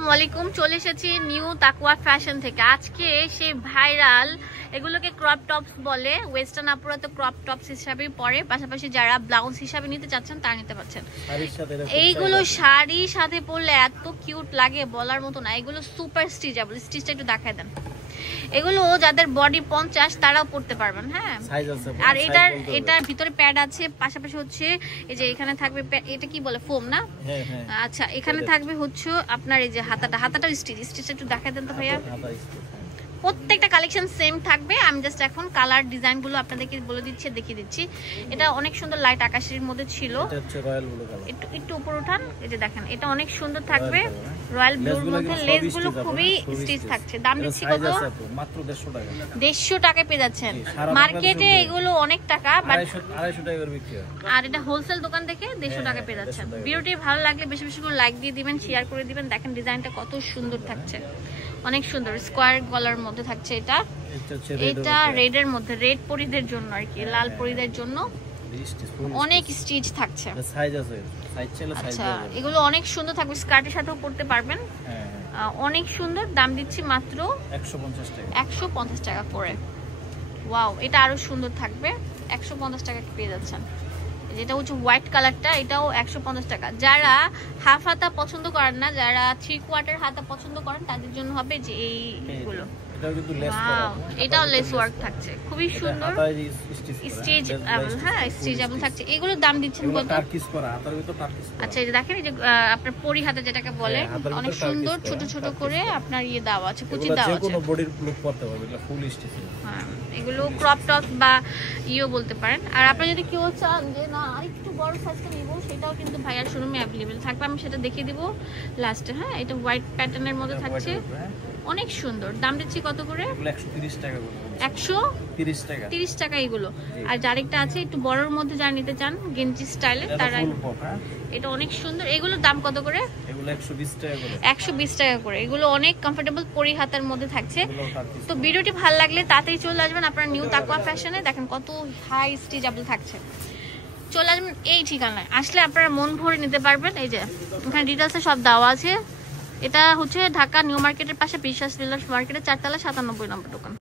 আসসালামু আলাইকুম, চলে এসেছি নিউ তাকওয়া ফ্যাশন থেকে। আজকে সেই ভাইরাল এগুলোকে ক্রপ টপস বলে, ওয়েস্টার্ন আপুরা তো ক্রপ টপস হিসাবেই পরে, পাশাপাশি যারা ব্লাউজ হিসাবে নিতে চাচ্ছেন তারা নিতে পারছেন। এইগুলো শাড়ির সাথে পরলে এত কিউট লাগে বলার মতো না। এগুলো সুপার স্টিচেবল, স্টিচটা একটু দেখায় দেন। এগুলো যাদের বডি 50 তারাও পড়তে পারবেন। হ্যাঁ, আর এটার ভিতরে প্যাড আছে, পাশাপাশি হচ্ছে এই যে এখানে থাকবে, এটা কি বলে, ফোম না? আচ্ছা, এখানে থাকবে হচ্ছে আপনার এই যে হাতাটাও স্টিচটা একটু দেখায় দেন তো ভাইয়া। প্রত্যেকটা কালেকশন সেম থাকবে। আমি জাস্ট এখন কালার ডিজাইন গুলো আপনাদেরকে বলে দিচ্ছি, দেখিয়ে দিচ্ছি। এটা অনেক সুন্দর লাইট আকাশের মধ্যে ছিল, একটু উপর উঠান। এই যে দেখেন, এটা অনেক সুন্দর থাকবে রয়্যাল ব্লুর মধ্যে। লেস গুলো খুবই স্টিচ থাকছে। দাম দিচ্ছি কত? মাত্র 150 টাকা। 150 টাকায় পেয়ে যাচ্ছেন। মার্কেটে এগুলো অনেক টাকা, বাট 250 টাকা করে বিক্রি হয়। আর এটা হোলসেল দোকান থেকে 150 টাকায় পেয়ে যাচ্ছেন। ভিডিওটি ভালো লাগলে বেশি বেশি করে লাইক দিয়ে দিবেন, শেয়ার করে দিবেন। দেখেন ডিজাইনটা কত সুন্দর থাকছে, অনেক সুন্দর স্কোয়ার গলার মধ্যে থাকছে। এটা রেড এর মধ্যে, রেড পরিদের জন্য আর কি, লাল পরিদের জন্য অনেক স্টিচ থাকছে। আচ্ছা, এগুলো অনেক সুন্দর থাকবে, স্কার্টের সাথেও পরতে পারবেন। অনেক সুন্দর। দাম দিচ্ছি মাত্র 150 টাকা করে। ওয়াও, এটা আরো সুন্দর থাকবে, 150 টাকা পেয়ে যাচ্ছেন। যেটা হচ্ছে হোয়াইট কালারটা, এটাও 150 টাকা। যারা হাফ হাতা পছন্দ করেন না, যারা 3/4 হাতা পছন্দ করেন, তাদের জন্য হবে যে এইগুলো। এটাও লেস ওয়ার্ক থাকছে, খুবই সুন্দর স্টিচেবল। হ্যাঁ, স্টিচেবল থাকছে। এগুলোর দাম দিচ্ছেন কত? আচ্ছা, এই যে দেখেন, এই যে আপনার পরি হাতা যেটাকে বলে, অনেক সুন্দর ছোট ছোট করে আপনার ইয়ে দেওয়া আছে, কুচি দেওয়া আছে। হ্যাঁ, এগুলো ক্রপ টপ বা ইও বলতে পারেন। আর আপনারা যদি কেউ চান যে না আরেকটু বড় সাইজটা নিব, সেটাও কিন্তু ভাইয়ার শোরুমে অ্যাভেলেবেল থাকবে। আমি সেটা দেখিয়ে দিব লাস্টে। হ্যাঁ, এটা হোয়াইট প্যাটার্নের মধ্যে থাকছে, অনেক সুন্দর। দাম দিচ্ছি কত করে? 130 টাকা। 130 টাকা এগুলো। আর যারেকটা আছে একটু বড়র মধ্যে, যারা নিতে চান গেঞ্জি স্টাইলে, তারা এটা অনেক সুন্দর। এগুলোর দাম কত করে? এগুলো 120 টাকা করে। 120 টাকা করে। এগুলো অনেক কমফোর্টেবল, পরি হাতার মধ্যে থাকছে। তো ভিডিওটি ভালো লাগলে তাড়াতাড়ি চলে আসবেন আপনারা নিউ তাকওয়া ফ্যাশনে। দেখেন কত হাই স্টিচেবল থাকছে। চলে আসবেন এই ঠিকানায়, আসলে আপনারা মন ভরে নিতে পারবেন। এই যে এখানে ডিটেলসে সব দেওয়া আছে। এটা হচ্ছে ঢাকা নিউ মার্কেটের পাশে বিশ্বাস বিলাস মার্কেটের 4 তলা 97 নম্বর দোকান।